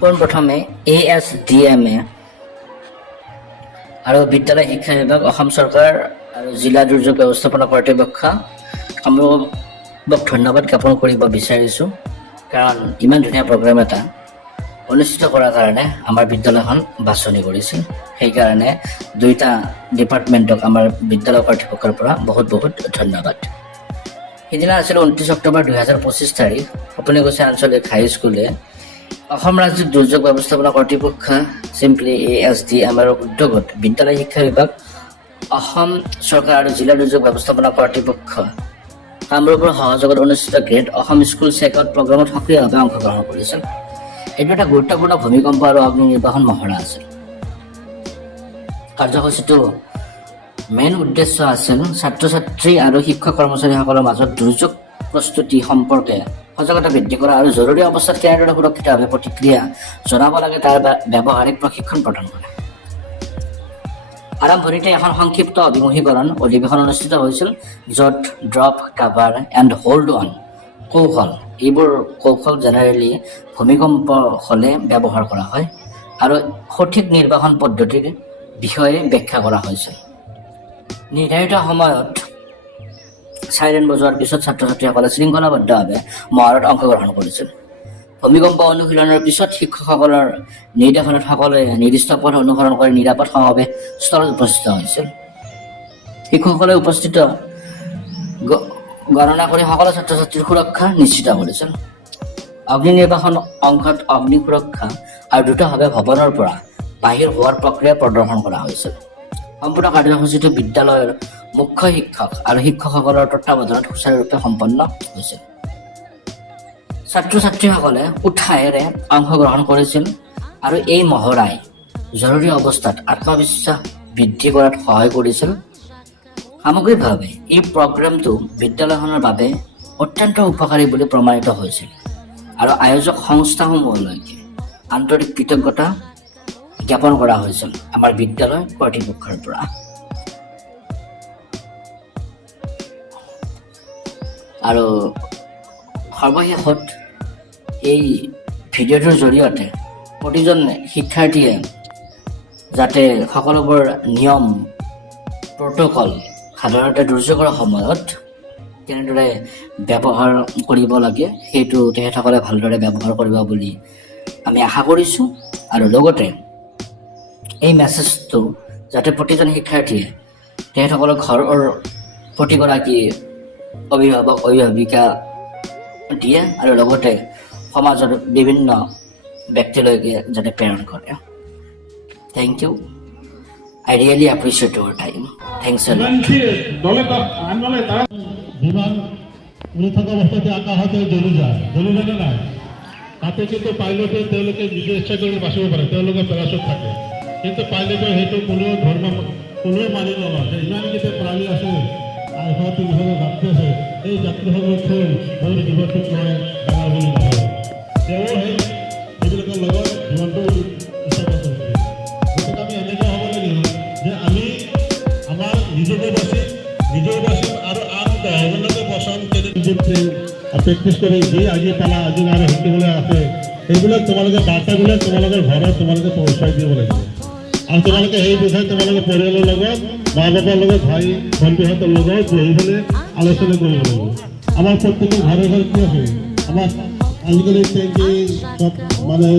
পোনপ্ৰথমে ASDMA আৰু বিদ্যালয় শিক্ষা বিভাগ, অসম চৰকাৰ আৰু জিলা দুৰ্যোগ ব্যৱস্থাপনা কৰ্তৃপক্ষ কামৰূপক ধন্যবাদ জ্ঞাপন কৰিব বিচাৰিছোঁ। কাৰণ ইমান ধুনীয়া প্ৰগ্ৰাম এটা অনুষ্ঠিত কৰাৰ কাৰণে আমাৰ বিদ্যালয়খন বাছনি কৰিছিল। সেইকাৰণে দুইটা ডিপাৰ্টমেণ্টক আমাৰ বিদ্যালয় কৰ্তৃপক্ষৰ পৰা বহুত বহুত ধন্যবাদ। সিদিনা আছিল 29 অক্টোবৰ 2025 তাৰিখ। সপোনীগছি আঞ্চলিক হাইস্কুলে অসম ৰাজ্যিক দুৰ্যোগ ব্যৱস্থাপনা কৰ্তৃপক্ষ চিম্পলি ASDMA উদ্যোগত বিদ্যালয় শিক্ষা বিভাগ, অসম চৰকাৰ আৰু জিলা দুৰ্যোগ ব্যৱস্থাপনা কৰ্তৃপক্ষ কামৰূপৰ সহযোগত অনুষ্ঠিত গ্ৰেড অসম স্কুল চেকআউট প্ৰগ্ৰামত সক্ৰিয়ভাৱে অংশগ্ৰহণ কৰিছিল। এইটো এটা গুৰুত্বপূৰ্ণ ভূমিকম্প আৰু অগ্নি নিৰ্বাপন মহড়া আছিল। কাৰ্যসূচীটো মেইন উদ্দেশ্য আছিল ছাত্ৰ ছাত্ৰী আৰু শিক্ষক কৰ্মচাৰীসকলৰ মাজত দুৰ্যোগ প্ৰস্তুতি সম্পৰ্কে সজাগতা বৃদ্ধি কৰা আৰু জৰুৰী অৱস্থাত কেনেদৰে সুৰক্ষিতভাৱে প্ৰতিক্ৰিয়া জনাব লাগে তাৰ ব্যৱহাৰিক প্ৰশিক্ষণ প্ৰদান কৰা। আৰম্ভণিতে এখন সংক্ষিপ্ত অভিমুখীকৰণ অধিৱেশন অনুষ্ঠিত হৈছিল, য'ত drop, cover and hold on কৌশল, এইবোৰ কৌশল জেনেৰেলি ভূমিকম্প হ'লে ব্যৱহাৰ কৰা হয় আৰু সঠিক নিৰ্বাহন পদ্ধতিৰ বিষয়ে ব্যাখ্যা কৰা হৈছিল। নিৰ্ধাৰিত সময়ত চাইৰেন বজোৱাৰ পিছত ছাত্ৰ ছাত্ৰীসকলে শৃংখলাবদ্ধভাৱে মহড়াত অংশগ্ৰহণ কৰিছিল। ভূমিকম্প অনুশীলনৰ পিছত শিক্ষকসকলৰ নিৰ্দেশনাত সকলোৱে নিৰ্দিষ্ট পথ অনুসৰণ কৰি নিৰাপদ সমাৱেশ স্থলত উপস্থিত হৈছিল। শিক্ষকসকলে উপস্থিত গণনা কৰি সকলো ছাত্ৰ ছাত্ৰীৰ সুৰক্ষা নিশ্চিত কৰিছিল। অগ্নি নিৰ্বাপন অংশত অগ্নি সুৰক্ষা আৰু দ্ৰুতভাৱে ভৱনৰ পৰা বাহিৰ হোৱাৰ প্ৰক্ৰিয়া প্ৰদৰ্শন কৰা হৈছিল। সম্পূৰ্ণ কাৰ্যসূচীটো বিদ্যালয়ৰ মুখ্য শিক্ষক আৰু শিক্ষকসকলৰ তত্বাৱধানত সুচাৰুৰূপে সম্পন্ন হৈছিল। ছাত্ৰ ছাত্ৰীসকলে উৎসাহেৰে অংশগ্ৰহণ কৰিছিল আৰু এই মহড়াই জৰুৰী অৱস্থাত আত্মবিশ্বাস বৃদ্ধি কৰাত সহায় কৰিছিল। সামগ্ৰিকভাৱে এই প্ৰগ্ৰামটো বিদ্যালয়খনৰ বাবে অত্যন্ত উপকাৰী বুলি প্ৰমাণিত হৈছিল আৰু আয়োজক সংস্থাসমূহলৈকে আন্তৰিক কৃতজ্ঞতা জ্ঞাপন কৰা হৈছিল আমাৰ বিদ্যালয় কৰ্তৃপক্ষৰ পৰা। আৰু সৰ্বশেষত এই ভিডিঅ'টোৰ জৰিয়তে প্ৰতিজন শিক্ষাৰ্থীয়ে যাতে সকলোবোৰ নিয়ম প্ৰট'কল সাধাৰণতে দুৰ্যোগৰ সময়ত কেনেদৰে ব্যৱহাৰ কৰিব লাগে সেইটো তেখেতসকলে ভালদৰে ব্যৱহাৰ কৰিব বুলি আমি আশা কৰিছোঁ। আৰু লগতে এই মেছেজটো যাতে প্ৰতিজন শিক্ষাৰ্থীয়ে তেখেতসকলৰ ঘৰৰ প্ৰতিগৰাকী অভিভাৱক অভিভাৱিকা দিয়ে আৰু লগতে সমাজৰ বিভিন্ন ব্যক্তিলৈকে যাতে প্ৰেৰণ কৰে। Thank you. I really appreciate your time. Thanks a lot. বিমান উৰি থকা অৱস্থাতে আকাশতে জ্বলি যায় নে নাই? তাতে কিন্তু পাইলটে তেওঁলোকে নিজে ইচ্ছা কৰি বাচিব পাৰে, তেওঁলোকে পেৰাচুট থাকে, কিন্তু পাইলটে সেইটো কোনেও মানি নলয় যে ইমানকেইটা প্ৰাণী আছে আৰু সিহঁতে ইফালে যাত্ৰী আছে, এই যাত্ৰীসকলক থৈ মোৰ জীৱনটোক মই ডাঙৰ বুলি নহয়। তেওঁ সেইবিলাকৰ লগত জীৱনটো ইচ্ছা কৰিছে। গতিকে আমি এনেকুৱা হ'ব লাগিব যে আমি আমাৰ নিজকে বাচিম আৰু আন দহজনকে বচাম। প্ৰেক্টিচ কৰি যি আজি পালা আজি আৰু শিকিবলৈ আছে সেইবিলাক তোমালোকে বাৰ্তাবিলাক তোমালোকৰ ঘৰত তোমালোকে পহুচাই দিব লাগিব। আৰু তোমালোকে সেই বিষয়ে তোমালোকে পৰিয়ালৰ লগত, মা বাবাৰ লগত, ভাই ভণ্টিহঁতৰ লগত বহি পেলাই আলোচনা কৰিব লাগিব। আমাৰ প্ৰত্যেকৰ ঘৰে ঘৰে কি আছে, আমাৰ আজিকালি চব মানে